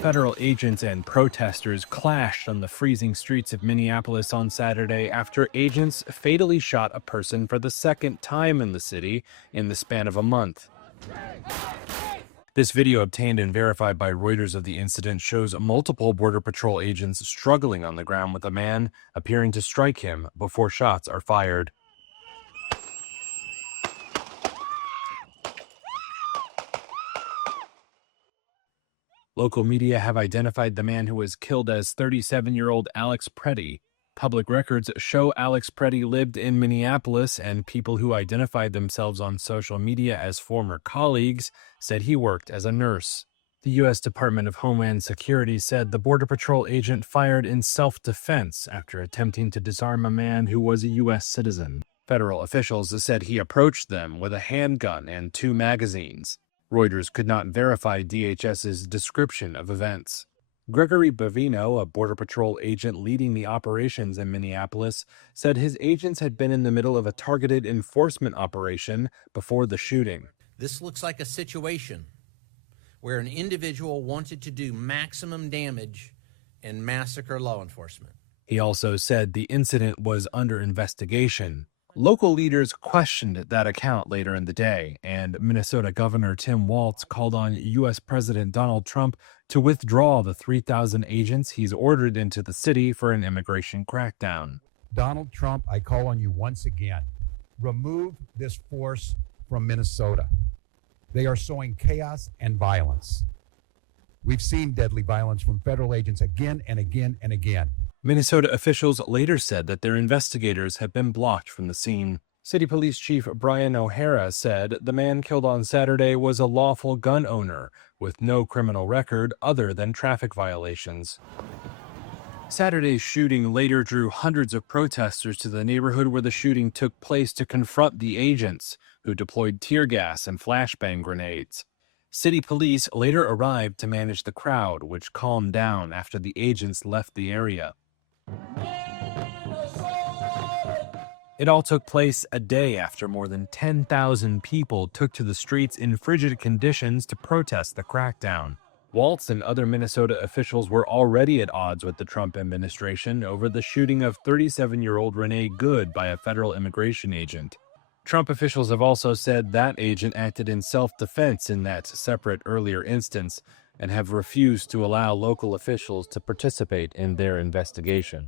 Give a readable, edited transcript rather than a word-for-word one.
Federal agents and protesters clashed on the freezing streets of Minneapolis on Saturday after agents fatally shot a person for the second time in the city in the span of a month. This video, obtained and verified by Reuters of the incident, shows multiple Border Patrol agents struggling on the ground with a man appearing to strike him before shots are fired. Local media have identified the man who was killed as 37-year-old Alex Pretti. Public records show Alex Pretti lived in Minneapolis, and people who identified themselves on social media as former colleagues said he worked as a nurse. The U.S. Department of Homeland Security said the Border Patrol agent fired in self-defense after attempting to disarm a man who was a U.S. citizen. Federal officials said he approached them with a handgun and 2 magazines. Reuters could not verify DHS's description of events. Gregory Bavino, a Border Patrol agent leading the operations in Minneapolis, said his agents had been in the middle of a targeted enforcement operation before the shooting. This looks like a situation where an individual wanted to do maximum damage and massacre law enforcement. He also said the incident was under investigation. Local leaders questioned that account later in the day, and Minnesota Governor Tim Walz called on U.S. President Donald Trump to withdraw the 3,000 agents he's ordered into the city for an immigration crackdown. Donald Trump, I call on you once again. Remove this force from Minnesota. They are sowing chaos and violence. We've seen deadly violence from federal agents again and again and again. Minnesota officials later said that their investigators had been blocked from the scene. City Police Chief Brian O'Hara said the man killed on Saturday was a lawful gun owner with no criminal record other than traffic violations. Saturday's shooting later drew hundreds of protesters to the neighborhood where the shooting took place to confront the agents, who deployed tear gas and flashbang grenades. City police later arrived to manage the crowd, which calmed down after the agents left the area. It all took place a day after more than 10,000 people took to the streets in frigid conditions to protest the crackdown. Walz and other Minnesota officials were already at odds with the Trump administration over the shooting of 37-year-old Renee Good by a federal immigration agent. Trump officials have also said that agent acted in self-defense in that separate earlier instance and have refused to allow local officials to participate in their investigation.